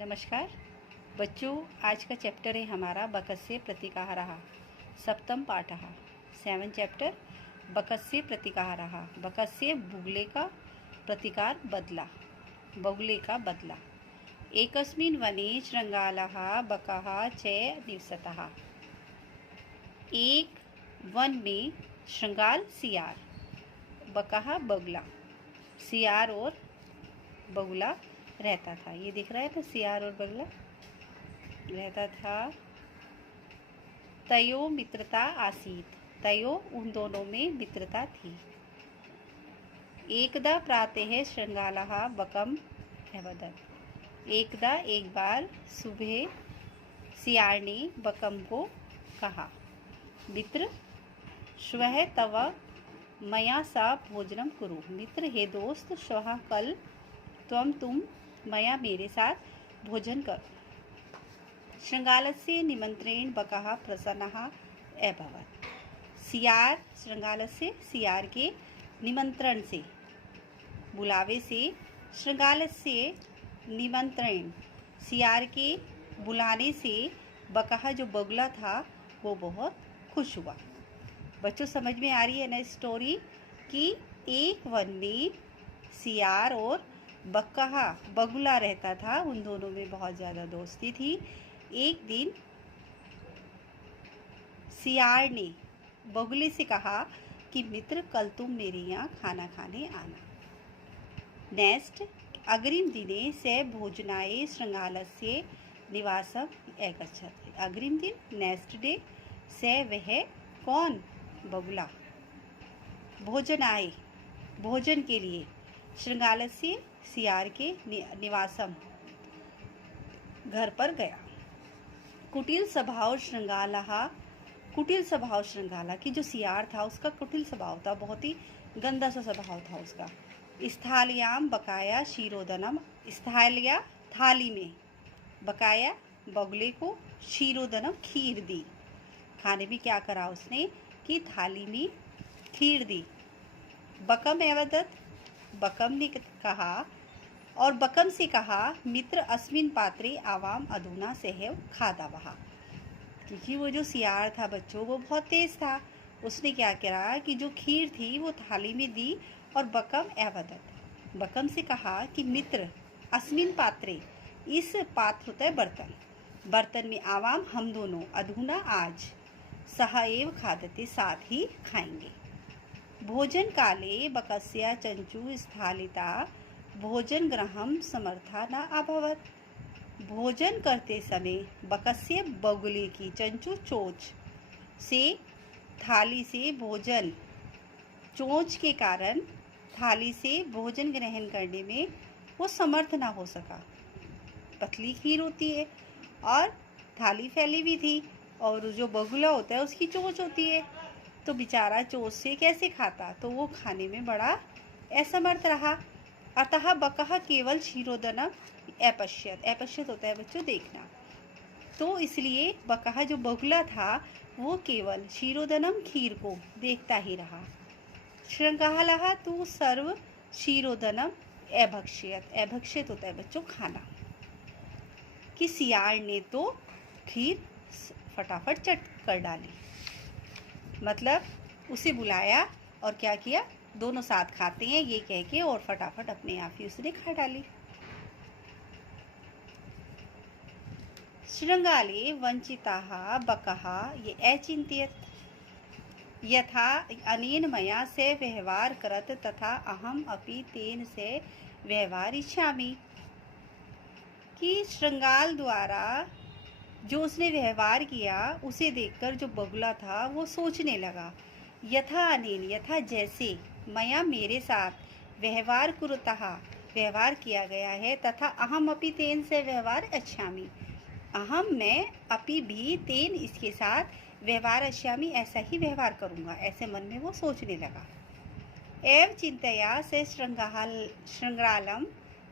नमस्कार बच्चों, आज का चैप्टर है हमारा बकस्य प्रतिकारः सप्तम पाठः 7 चैप्टर बकस्य प्रतिकारः। बकस्य बुगले का प्रतिकार बगुले का बदला। एकस्मिन् वने शृंगालः बकः च निवसतः। एक वन में शृंगाल सियार, बकहा बगुला, सियार और बगुला रहता था। ये दिख रहा है ना, सियार और बगुला रहता था। तयो मित्रता आसीत, तयो उन दोनों में मित्रता थी। एकदा प्रातः शृंगालः बकम अवदत्। एकदा एक बार सुबह सियार ने बकम को कहा, मित्र श्वः तव मया सा भोजनम कुरु। मित्र हे दोस्त, श्वः कल तुम मया मेरे साथ भोजन कर। शृंगालस्य निमंत्रेण बकः प्रसन्नः अभवत्। सियार शृंगालस्य, सियार के निमंत्रण से, बुलावे से, शृंगालस्य निमंत्रण, सियार के बुलाने से बकहा जो बगुला था वो बहुत खुश हुआ। बच्चों समझ में आ रही है ना स्टोरी कि एक वन में सियार और बकहा बगुला रहता था। उन दोनों में बहुत ज़्यादा दोस्ती थी। एक दिन सियार ने बगुले से कहा कि मित्र कल तुम मेरे यहाँ खाना खाने आना। नेक्स्ट अग्रिम दिने से भोजनाय शृंगालस्य निवासम अगच्छत्। अग्रिम दिन नेक्स्ट डे से वह कौन, बगुला, भोजनाय भोजन के लिए, शृंगालस्य सियार के निवासम घर पर गया। कुटिल स्वभाव शृंगालः, कुटिल स्वभाव शृंगाला की जो सियार था उसका कुटिल स्वभाव था, बहुत ही गंदा सा स्वभाव था उसका। स्थालियाम बकाया शीरोदनम, स्थालिया थाली में, बकाया बगुले को, शीरोदनम खीर दी। खाने में क्या करा उसने कि थाली में खीर दी। बकम एवदत्, बकम ने कहा और बकम से कहा, मित्र अस्मिन पात्रे आवाम अधुना सहव खादावः। क्योंकि वो जो सियार था बच्चों वो बहुत तेज था। उसने क्या करा कि जो खीर थी वो थाली में दी और बकम एवदत्, बकम से कहा कि मित्र अस्मिन पात्रे, इस पात्र होता है बर्तन, बर्तन में आवाम हम दोनों, अधुना आज, सह एव खादते साथ ही खाएंगे। भोजन काले बकस्य चंचु स्थालिता भोजन ग्रहम समर्था न अभवत्। भोजन करते समय बकस्य बगुले की चंचु चोंच से थाली से भोजन, चोंच के कारण थाली से भोजन ग्रहण करने में वो समर्थ ना हो सका। पतली खीर होती है और थाली फैली भी थी और जो बगुला होता है उसकी चोंच होती है, तो बेचारा चोंच से कैसे खाता, तो वो खाने में बड़ा असमर्थ रहा। अतः बकहा केवल क्षीरोदनम अपश्यत, अपश्यत होता है बच्चों देखना, तो इसलिए बकहा जो बगुला था वो केवल क्षीरोदनम खीर को देखता ही रहा। शृंगालः तु सर्व क्षीरोदनम अभक्ष्यत, अभक्ष्यत होता है बच्चों खाना, कि सियार ने तो खीर फटाफट चट कर डाली। मतलब उसे बुलाया और क्या किया, दोनों साथ खाते हैं ये कह के, और फटाफट अपने आप ही उसने खा डाली। शृंगाले वंचिताः बकः ये अचिंत्यत, यथा अनेन मया से व्यवहार करत तथा अहम अपि तेन से व्यवहार इच्छामि। कि शृंगाल द्वारा जो उसने व्यवहार किया उसे देखकर जो बगुला था वो सोचने लगा, यथा अनेन, यथा जैसे, मया मेरे साथ, व्यवहार कुरुतः व्यवहार किया गया है, तथा अहम अपि तेन से व्यवहार अच्छामी, अहम मैं, अपि भी, तेन इसके साथ, व्यवहार अच्छामी ऐसा ही व्यवहार करूँगा, ऐसे मन में वो सोचने लगा। एव चिंतया से शृंगालम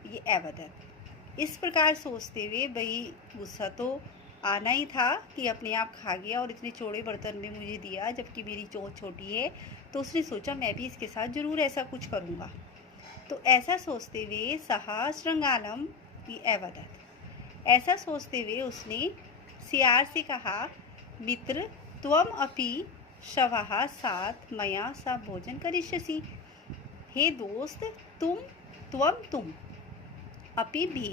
ये अवदत्, इस प्रकार सोचते हुए भाई गुस्सा तो आना ही था कि अपने आप खा गया और इतने चौड़े बर्तन में मुझे दिया जबकि मेरी चोंच छोटी है, तो उसने सोचा मैं भी इसके साथ ज़रूर ऐसा कुछ करूँगा। तो ऐसा सोचते हुए सहा शृंगालम की अवदत्, ऐसा सोचते हुए उसने सियार से कहा, मित्र त्वम अपि शवः साथ मया सा भोजन करिष्यसि। हे दोस्त, तुम अपि भी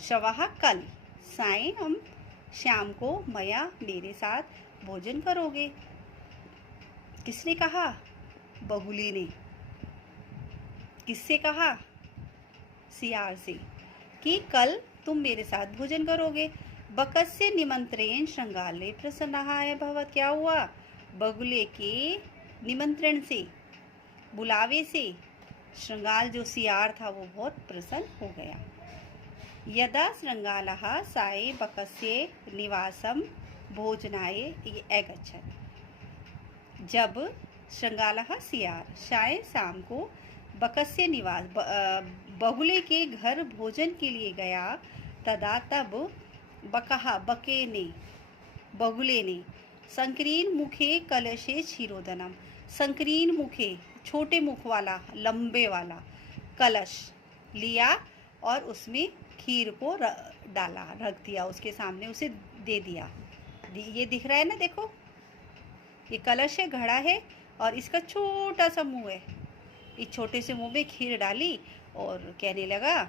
शवः कल सायं शाम को मया मेरे साथ भोजन करोगे। किसने कहा? बगुले ने। किससे कहा? सियार से, कि कल तुम मेरे साथ भोजन करोगे। बकस्य निमंत्रेण श्रृंगाले प्रसन्नाय भवत। क्या हुआ? बगुले के निमंत्रण से, बुलावे से श्रृंगाल जो सियार था वो बहुत प्रसन्न हो गया। यदा श्रृंगालः साये बकस्य निवासं भोजनाय अगच्छत्। जब श्रृंगालः सियार शाय शाम को बकस्य निवास बगुले के घर भोजन के लिए गया, तदा तब बगुले ने संकीर्ण मुखे कलशे क्षीरोदनम, संकीर्ण मुखे छोटे मुख वाला लंबे वाला कलश लिया और उसमें खीर को डाला, रख दिया उसके सामने, उसे दे दिया। ये दिख रहा है ना, देखो ये कलश है, घड़ा है और इसका छोटा सा मुंह है। इस छोटे से मुंह में खीर डाली और कहने लगा,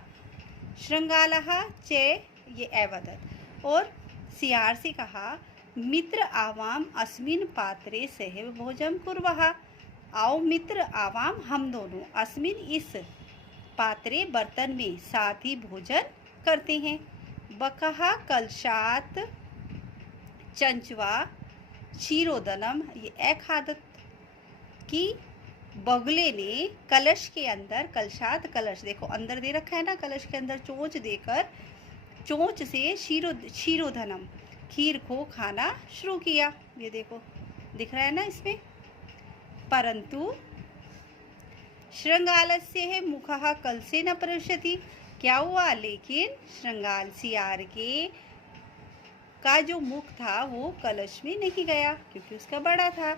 श्रृंगालः च ये अवदत्, और सियार से कहा, मित्र आवाम अस्मिन् पात्रे सहैव भोजन कुर्वः। आओ मित्र आवाम, हम दोनों अस्मिन इस पात्रे बर्तन में साथ ही भोजन करते हैं। बकः कलशात चंचवा क्षीरोदनम ये अखादत, की बगुले ने कलश के अंदर, कलशात कलश देखो अंदर दे रखा है ना, कलश के अंदर चोंच देकर चोंच से क्षीरोधनम खीर को खाना शुरू किया। ये देखो दिख रहा है ना इसमें। परंतु श्रृंगालस्य मुखः कलशे न प्रविशति। क्या हुआ? लेकिन श्रृंगाल सियार के का जो मुख था वो कलश में नहीं गया, क्योंकि उसका बड़ा था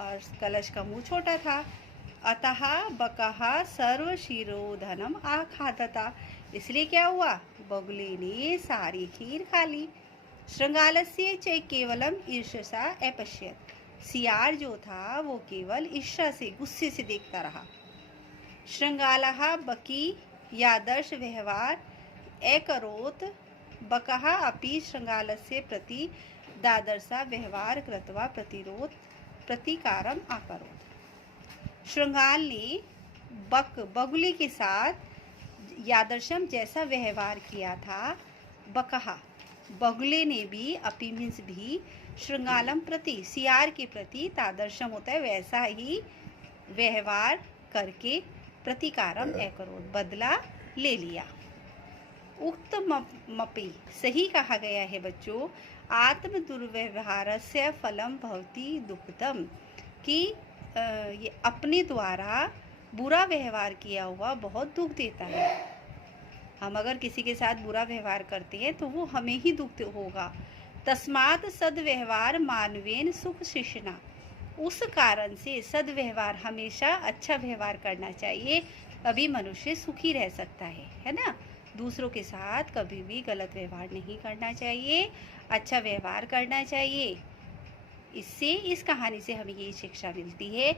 और कलश का मुंह छोटा था। अतः बकः सर्व क्षीरोधनम आखादता, इसलिए क्या हुआ? बगुले ने सारी खीर खा ली। श्रृंगालस्य च केवलम ईर्ष्या अपश्यत, सियार जो था वो केवल ईर्ष्या से, गुस्से से देखता रहा। श्रृंगालः बकी यादर्श व्यवहार अकरोत्, बकः अपि श्रृंगालस्य प्रति दादर्शा व्यवहार कृत्वा प्रतिकारम अकरोत्। श्रृंगाल ने बगुले के साथ यादर्शम जैसा व्यवहार किया था, बकहा बगुले ने भी, अपि मीन्स भी, श्रृंगालम प्रति सियार के प्रति, तादर्शम होता है वैसा ही व्यवहार करके प्रतिकारम अकरोत् बदला ले लिया। उक्त मपि सही कहा गया है बच्चों, आत्म दुर्व्यवहारस्य फलम भवति दुःखदम, कि ये अपने द्वारा बुरा व्यवहार किया हुआ बहुत दुख देता है। हम अगर किसी के साथ बुरा व्यवहार करते हैं तो वो हमें ही दुख होगा। तस्मात् सद्व्यवहार मानवेन सुख शिष्णा, उस कारण से सद्व्यवहार, हमेशा अच्छा व्यवहार करना चाहिए, तभी मनुष्य सुखी रह सकता है ना। दूसरों के साथ कभी भी गलत व्यवहार नहीं करना चाहिए, अच्छा व्यवहार करना चाहिए। इससे, इस कहानी से हमें ये शिक्षा मिलती है,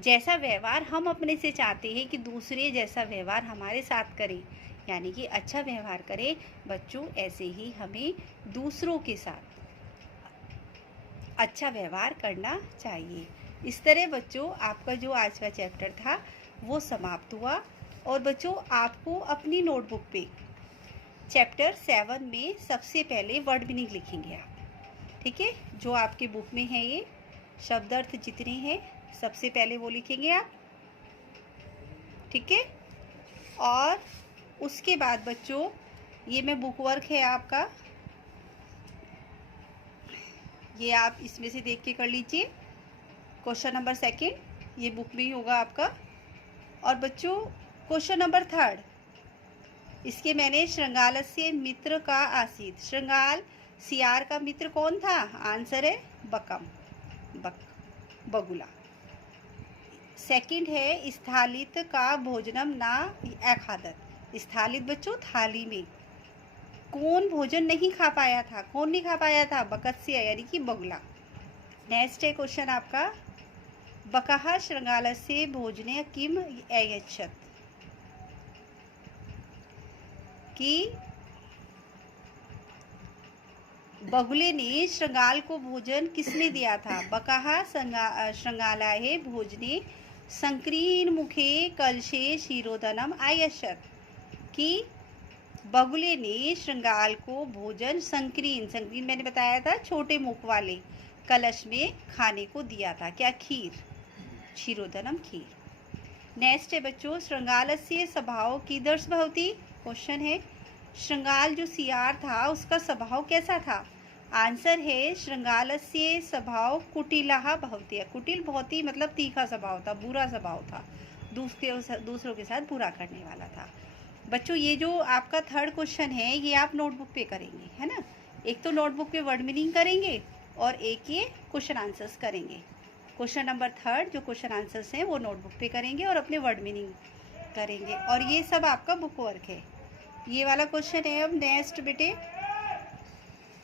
जैसा व्यवहार हम अपने से चाहते हैं कि दूसरे जैसा व्यवहार हमारे साथ करें, यानी कि अच्छा व्यवहार करें बच्चों, ऐसे ही हमें दूसरों के साथ अच्छा व्यवहार करना चाहिए। इस तरह बच्चों आपका जो आज का चैप्टर था वो समाप्त हुआ। और बच्चों आपको अपनी नोटबुक पे चैप्टर 7 में सबसे पहले वर्ड मीनिंग लिखेंगे आप, ठीक है। जो आपके बुक में है ये शब्द अर्थ जितने हैं सबसे पहले वो लिखेंगे आप, ठीक है। और उसके बाद बच्चों ये मैं बुक वर्क है आपका, ये आप इसमें से देख के कर लीजिए। क्वेश्चन नंबर 2 ये बुक में ही होगा आपका। और बच्चों क्वेश्चन नंबर 3 इसके मैंने श्रृंगालस्य मित्र का आसीत, श्रृंगाल सियार का मित्र कौन था? आंसर है बकम, बगुला। 2 है स्थालित का भोजनम ना अखादत, स्थालित बच्चों थाली में, कौन भोजन नहीं खा पाया था? कौन नहीं खा पाया था? बकस्य यानी कि बगुला। नेक्स्ट है क्वेश्चन आपका, बकः शृंगालस्य भोजने किम अयच्छत्, कि बगुले ने श्रृंगाल को भोजन किसने दिया था? बकः शृंगालाय भोजने संक्रीन मुखे कलशे क्षीरोदनम आयच्छत्, कि बगुले ने श्रृंगाल को भोजन संक्रीन मैंने बताया था छोटे मुख वाले कलश में खाने को दिया था। क्या? खीर, क्षीरोदनम खीर। नेक्स्ट है बच्चों, श्रृंगालस्य स्वभाव कीदृश भवति। क्वेश्चन है, श्रृंगाल जो सियार था उसका स्वभाव कैसा था? आंसर है, श्रृंगालस्य स्वभाव कुटिलः भवति। कुटिल बहुत ही मतलब तीखा स्वभाव था, बुरा स्वभाव था, दूसरों के साथ बुरा करने वाला था। बच्चों ये जो आपका थर्ड क्वेश्चन है ये आप नोटबुक पे करेंगे, है ना। एक तो नोटबुक पे वर्ड मीनिंग करेंगे और एक ये क्वेश्चन आंसर्स करेंगे। क्वेश्चन नंबर थर्ड जो क्वेश्चन आंसर्स हैं वो नोटबुक पे करेंगे और अपने वर्ड मीनिंग करेंगे, और ये सब आपका बुक वर्क है। ये वाला क्वेश्चन है अब नेक्स्ट बेटे,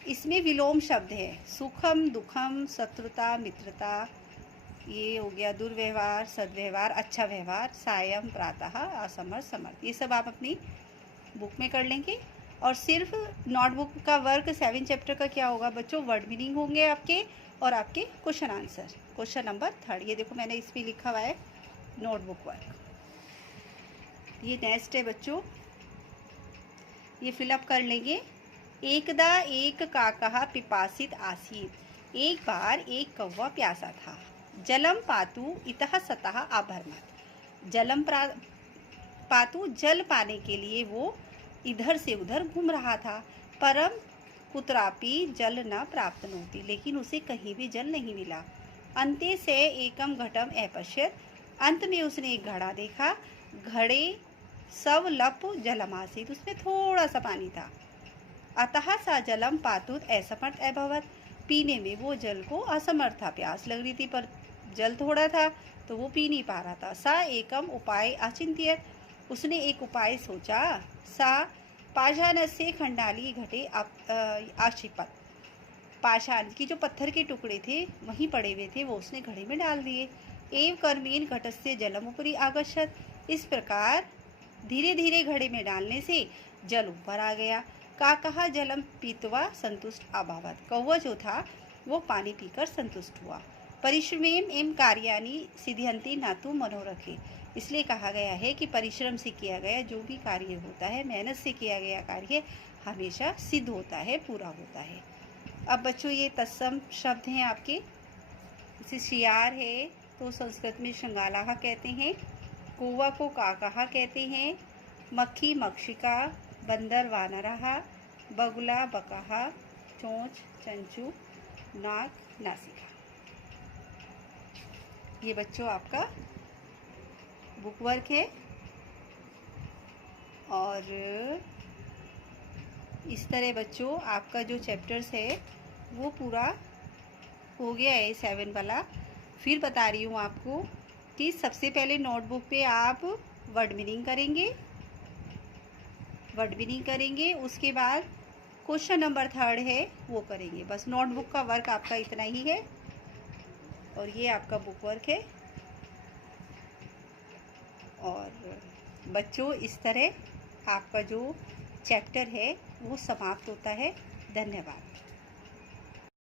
इसमें विलोम शब्द है, सुखम, दुखम, शत्रुता, मित्रता, ये हो गया दुर्व्यवहार, सद्व्यवहार, अच्छा व्यवहार, सायं, प्रातः, असमर्थ, समर्थ। ये सब आप अपनी बुक में कर लेंगे। और सिर्फ नोटबुक का वर्क 7 चैप्टर का क्या होगा बच्चों, वर्ड मीनिंग होंगे आपके और आपके question answer. Question number third, ये देखो मैंने इस पर लिखा हुआ है नोटबुक वर्क। ये नेक्स्ट है बच्चों, ये फिलअप कर लेंगे। एकदा एक काकः पिपासित आसीत्, एक बार एक कौवा प्यासा था। जलम पातु इतः सतः अभरमत, जलम पातु जल पाने के लिए वो इधर से उधर घूम रहा था। परम कुत्रापि जल न प्राप्त नोति, लेकिन उसे कहीं भी जल नहीं मिला। अंते से एकम घटम अपश्यत, अंत में उसने एक घड़ा देखा। घड़े सव लप जलमासीत, उसमें थोड़ा सा पानी था। अतः सा जलम पातुत असमर्थ अभवत, पीने में वो जल को असमर्थ था। प्यास लग रही थी पर जल थोड़ा था तो वो पी नहीं पा रहा था। सा एकम उपाय अचिंत्यत, उसने एक उपाय सोचा। सा पाषाणस्य खंडाली घटे आक्षिपत, पाषाण की जो पत्थर के टुकड़े थे वहीं पड़े हुए थे वो उसने घड़े में डाल दिए। एव कर्मेण घटस्य जलम ऊपरी आगच्छत, इस प्रकार धीरे धीरे घड़े में डालने से जल ऊपर आ गया। काकः जलम पीत्वा संतुष्ट अभवत, कौवा जो था वो पानी पीकर संतुष्ट हुआ। परिश्रमेण एवं कार्याणि सिद्ध्यन्ति न तु मनोरथे, इसलिए कहा गया है कि परिश्रम से किया गया जो भी कार्य होता है, मेहनत से किया गया कार्य हमेशा सिद्ध होता है, पूरा होता है। अब बच्चों ये तत्सम शब्द हैं आपके, जैसे शियार है तो संस्कृत में श्रृंगालाः कहते हैं, कौवा को काकः कहते हैं, मक्खी मक्षिका, बंदर वानरः, बगुला बकः, चोंच चंचू, नाक नासिका। ये बच्चों आपका बुक वर्क है। और इस तरह बच्चों आपका जो चैप्टर्स है वो पूरा हो गया है 7 वाला। फिर बता रही हूँ आपको कि सबसे पहले नोटबुक पे आप वर्ड मीनिंग करेंगे, उसके बाद क्वेश्चन नंबर थर्ड है वो करेंगे। बस नोटबुक का वर्क आपका इतना ही है और ये आपका बुक वर्क है। और बच्चों इस तरह आपका जो चैप्टर है वो समाप्त होता है। धन्यवाद।